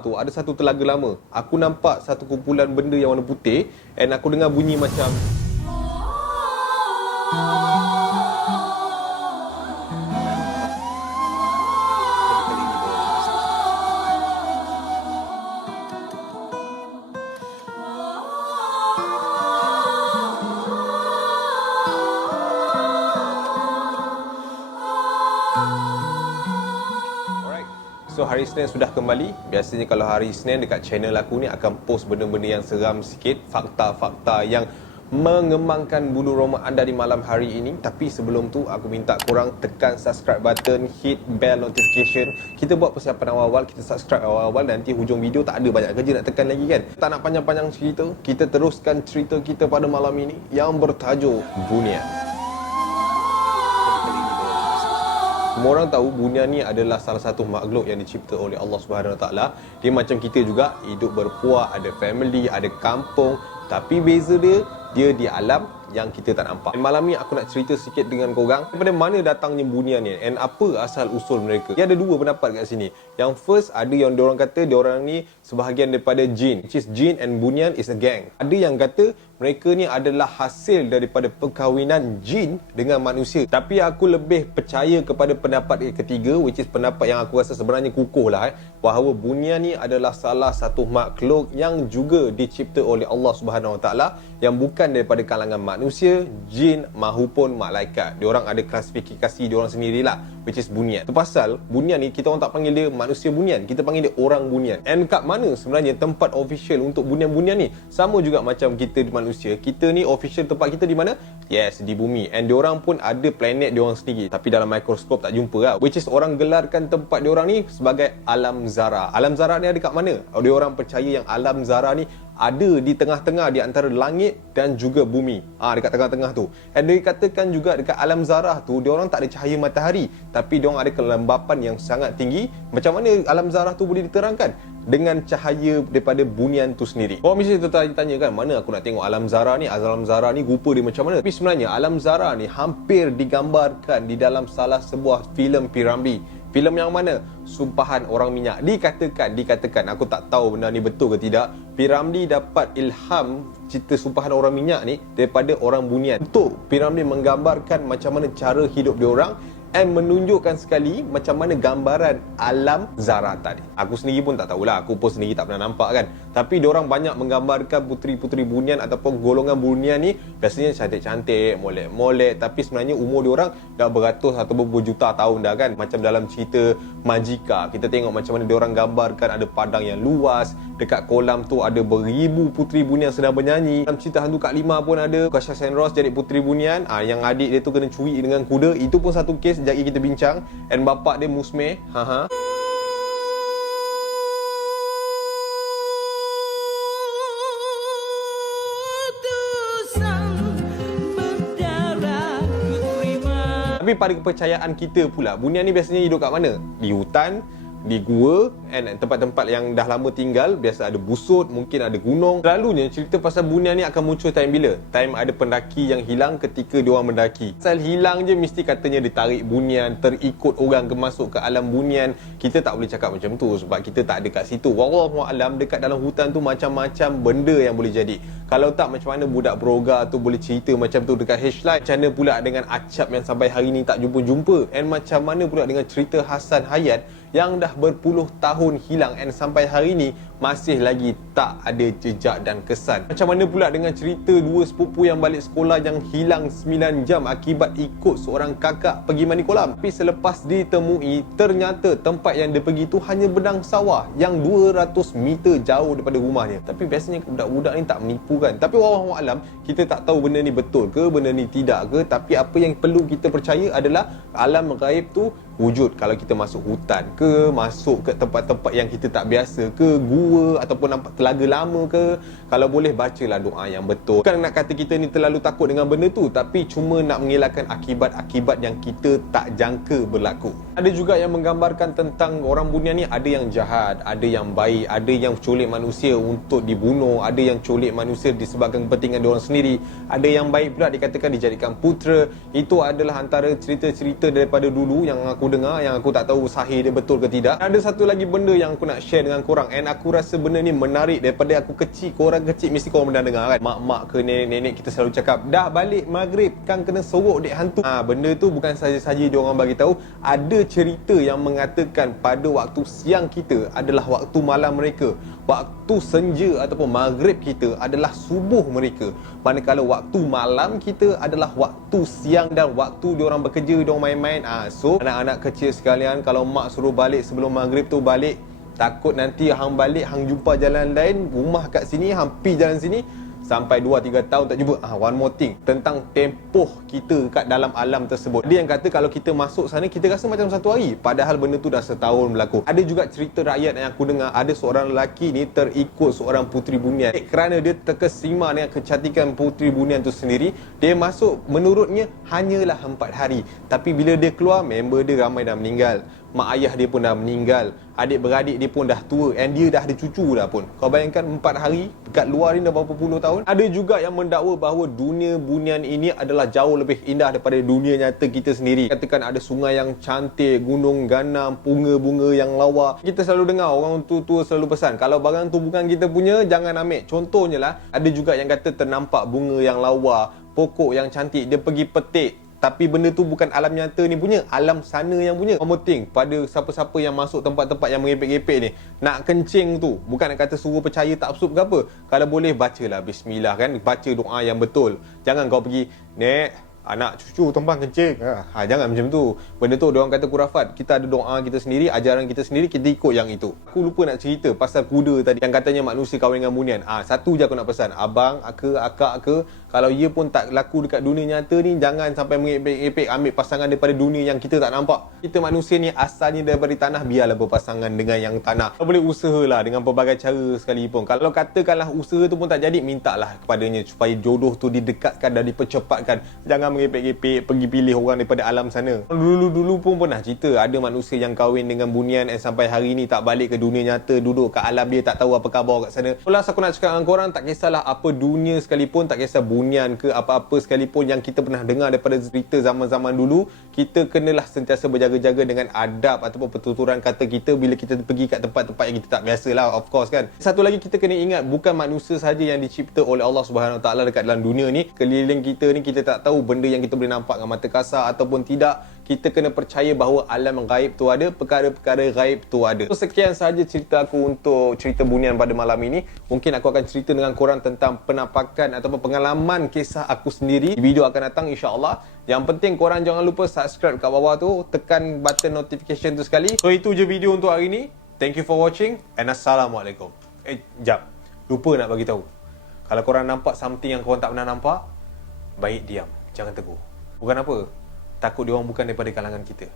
Tu ada satu telaga lama. Aku nampak satu kumpulan benda yang warna putih and aku dengar bunyi macam So hari Isnin sudah kembali. Biasanya kalau hari Isnin dekat channel aku ni akan post benda-benda yang seram sikit, fakta-fakta yang mengembangkan bulu roma anda di malam hari ini. Tapi sebelum tu aku minta korang tekan subscribe button, hit bell notification. Kita buat persiapan awal-awal, kita subscribe awal-awal, nanti hujung video tak ada banyak kerja nak tekan lagi kan. Tak nak panjang-panjang cerita, kita teruskan cerita kita pada malam ini yang bertajuk Bunyan. Semua orang tahu Bunyan ni adalah salah satu makhluk yang dicipta oleh Allah Subhanahu Wa Taala. Dia macam kita juga, hidup berpuak, ada family, ada kampung. Tapi beza dia di alam yang kita tak nampak. Dan malam ni aku nak cerita sikit dengan korang daripada mana datangnya Bunyan ni and apa asal usul mereka. Dia ada dua pendapat kat sini. Yang first, ada yang diorang kata diorang ni sebahagian daripada jin, which is jin and Bunyan is a gang. Ada yang kata mereka ni adalah hasil daripada perkahwinan jin dengan manusia. Tapi aku lebih percaya kepada pendapat ketiga, which is pendapat yang aku rasa sebenarnya kukuh lah, bahawa Bunyan ni adalah salah satu makhluk yang juga dicipta oleh Allah Subhanahu Wa Taala, yang bukan daripada kalangan manusia, jin mahupun malaikat. Diorang ada klasifikasi diorang sendirilah, which is Bunyan. Itu pasal Bunyan ni kita orang tak panggil dia manusia Bunyan, kita panggil dia orang Bunyan. And kat mana sebenarnya tempat official untuk Bunyan-Bunyan ni? Sama juga macam kita manusia, kita ni official tempat kita di mana? Yes, di bumi. And diorang pun ada planet diorang sendiri, tapi dalam mikroskop tak jumpa lah. Which is orang gelarkan tempat diorang ni sebagai alam zara. Alam zara ni ada kat mana? Diorang percaya yang alam zara ni ada di tengah-tengah di antara langit dan juga bumi. Dekat tengah-tengah tu. Dan dikatakan juga dekat alam zarah tu, diorang tak ada cahaya matahari, tapi diorang ada kelembapan yang sangat tinggi. Macam mana alam zarah tu boleh diterangkan? Dengan cahaya daripada Bunyan tu sendiri. Orang mesti tertanya kan, mana aku nak tengok alam zarah ni? Alam zarah ni rupa dia macam mana? Tapi sebenarnya alam zarah ni hampir digambarkan di dalam salah sebuah filem P. Filem yang mana? Sumpahan Orang Minyak. Dikatakan, aku tak tahu benda ni betul ke tidak, P. Ramlee dapat ilham cerita Sumpahan Orang Minyak ni daripada orang Bunyan. Untuk P. Ramlee menggambarkan macam mana cara hidup diorang and menunjukkan sekali macam mana gambaran alam zarah tadi. Aku sendiri pun tak tahulah, aku pun sendiri tak pernah nampak kan. Tapi diorang banyak menggambarkan puteri-puteri Bunyan ataupun golongan Bunyan ni biasanya cantik-cantik, molek-molek, tapi sebenarnya umur diorang dah beratus atau berjuta tahun dah kan. Macam dalam cerita Majika, kita tengok macam mana diorang gambarkan ada padang yang luas, dekat kolam tu ada beribu puteri Bunyan sedang bernyanyi. Dalam cerita Hantu Kak Lima pun ada Kasha Senros jadi puteri Bunyan, yang adik dia tu kena curi dengan kuda. Itu pun satu kes sekejap lagi kita bincang. And bapak dia Musmeh. Tapi pada kepercayaan kita pula, Bunyan ni biasanya hidup kat mana? Di hutan, di gua, and tempat-tempat yang dah lama tinggal. Biasa ada busut, mungkin ada gunung. Selalunya cerita pasal Bunyan ni akan muncul time bila? Time ada pendaki yang hilang ketika diorang mendaki. Asal hilang je mesti katanya ditarik Bunyan, terikut orang ke masuk ke alam Bunyan. Kita tak boleh cakap macam tu sebab kita tak ada kat situ. Wallahualam, dekat dalam hutan tu macam-macam benda yang boleh jadi. Kalau tak, macam mana budak Broga tu boleh cerita macam tu dekat H-Line? Macam mana pula dengan Acap yang sampai hari ni tak jumpa-jumpa? And macam mana pula dengan cerita Hasan Hayat yang dah berpuluh tahun hilang and sampai hari ni masih lagi tak ada jejak dan kesan? Macam mana pula dengan cerita dua sepupu yang balik sekolah yang hilang 9 jam akibat ikut seorang kakak pergi mandi kolam? Tapi selepas ditemui, ternyata tempat yang dia pergi tu hanya bedang sawah yang 200 meter jauh daripada rumahnya. Tapi biasanya budak-budak ni tak menipu kan? Tapi wallahualam, kita tak tahu benda ni betul ke, benda ni tidak ke. Tapi apa yang perlu kita percaya adalah alam gaib tu wujud kalau kita masuk hutan ke, masuk ke tempat-tempat yang kita tak biasa ke, gua tua ataupun nampak telaga lama ke, kalau boleh bacalah doa yang betul. Bukan nak kata kita ni terlalu takut dengan benda tu, tapi cuma nak mengelakkan akibat-akibat yang kita tak jangka berlaku. Ada juga yang menggambarkan tentang orang bunian ni, ada yang jahat, ada yang baik, ada yang culik manusia untuk dibunuh, ada yang culik manusia disebabkan kepentingan diorang sendiri, ada yang baik pula dikatakan dijadikan putera. Itu adalah antara cerita-cerita daripada dulu yang aku dengar, yang aku tak tahu sahih dia betul ke tidak. Ada satu lagi benda yang aku nak share dengan korang, and aku rasa benda ni menarik. Daripada aku kecil, korang kecil mesti korang pernah dengar kan, mak-mak ke nenek-nenek kita selalu cakap, dah balik maghrib kan kena sorok dek hantu. Benda tu bukan saja-saja dia orang bagi tahu, ada cerita yang mengatakan pada waktu siang kita adalah waktu malam mereka, waktu senja ataupun maghrib kita adalah subuh mereka, manakala waktu malam kita adalah waktu siang dan waktu dia orang bekerja, dia orang main-main. So anak-anak kecil sekalian, kalau mak suruh balik sebelum maghrib tu balik, takut nanti hang balik, hang jumpa jalan lain, rumah kat sini, hang pi jalan sini, sampai 2-3 tahun tak jumpa. One more thing tentang tempoh kita kat dalam alam tersebut. Dia yang kata kalau kita masuk sana, kita rasa macam satu hari, padahal benda tu dah setahun berlaku. Ada juga cerita rakyat yang aku dengar, ada seorang lelaki ni terikut seorang puteri bunian. Kerana dia terkesima dengan kecantikan puteri bunian tu sendiri, dia masuk menurutnya hanyalah 4 hari. Tapi bila dia keluar, member dia ramai dah meninggal, mak ayah dia pun dah meninggal, adik-beradik dia pun dah tua, and dia dah ada cucu dah pun. Kau bayangkan 4 hari dekat luar ni dah berapa puluh tahun. Ada juga yang mendakwa bahawa dunia bunian ini adalah jauh lebih indah daripada dunia nyata kita sendiri. Katakan ada sungai yang cantik, gunung ganam, bunga-bunga yang lawa. Kita selalu dengar orang tua-tua selalu pesan, kalau barang tu bukan kita punya, jangan ambil. Contohnya lah, ada juga yang kata ternampak bunga yang lawa, pokok yang cantik, dia pergi petik, tapi benda tu bukan alam nyata ni punya, alam sana yang punya. One more thing, pada siapa-siapa yang masuk tempat-tempat yang merepek-repek ni, nak kencing tu, bukan nak kata suruh percaya tak absurd ke apa, kalau boleh bacalah bismillah kan, baca doa yang betul. Jangan kau pergi, nek, anak cucu tumpang kencing, jangan macam tu. Benda tu diorang kata kurafat. Kita ada doa kita sendiri, ajaran kita sendiri, kita ikut yang itu. Aku lupa nak cerita pasal kuda tadi, yang katanya manusia kahwin dengan bunian. Satu je aku nak pesan, abang ke akak ke, kalau ia pun tak laku dekat dunia nyata ni, jangan sampai mengepek-epek ambil pasangan daripada dunia yang kita tak nampak. Kita manusia ni asalnya daripada tanah, biarlah berpasangan dengan yang tanah. Kau boleh usahalah dengan pelbagai cara sekalipun. Kalau katakanlah usaha tu pun tak jadi, mintalah kepadanya supaya jodoh tu didekatkan dan dipercepatkan. Jangan mengepek-epek pergi pilih orang daripada alam sana. Dulu-dulu pun pernah cerita, ada manusia yang kahwin dengan bunian, sampai hari ni tak balik ke dunia nyata, duduk kat alam dia, tak tahu apa khabar kat sana. Plus aku nak cakap dengan korang, tak kisahlah apa dunia sekalipun, tak kisah bunian ke apa-apa sekalipun yang kita pernah dengar daripada cerita zaman-zaman dulu, kita kenalah sentiasa berjaga-jaga dengan adab ataupun pertuturan kata kita bila kita pergi kat tempat-tempat yang kita tak biasa lah, of course kan. Satu lagi kita kena ingat, bukan manusia saja yang dicipta oleh Allah Subhanahu Wa Taala dekat dalam dunia ni. Keliling kita ni, kita tak tahu benda yang kita boleh nampak dengan mata kasar ataupun tidak. Kita kena percaya bahawa alam gaib tu ada, perkara-perkara gaib tu ada. So, sekian sahaja cerita aku untuk cerita bunian pada malam ini. Mungkin aku akan cerita dengan korang tentang penampakan ataupun pengalaman kisah aku sendiri di video akan datang, insya-Allah. Yang penting korang jangan lupa subscribe kat bawah tu, tekan button notification tu sekali. So itu je video untuk hari ni. Thank you for watching and Assalamualaikum. Jap, lupa nak bagi tahu. Kalau korang nampak something yang korang tak pernah nampak, baik diam, jangan tegur. Bukan apa, takut dia orang bukan daripada kalangan kita.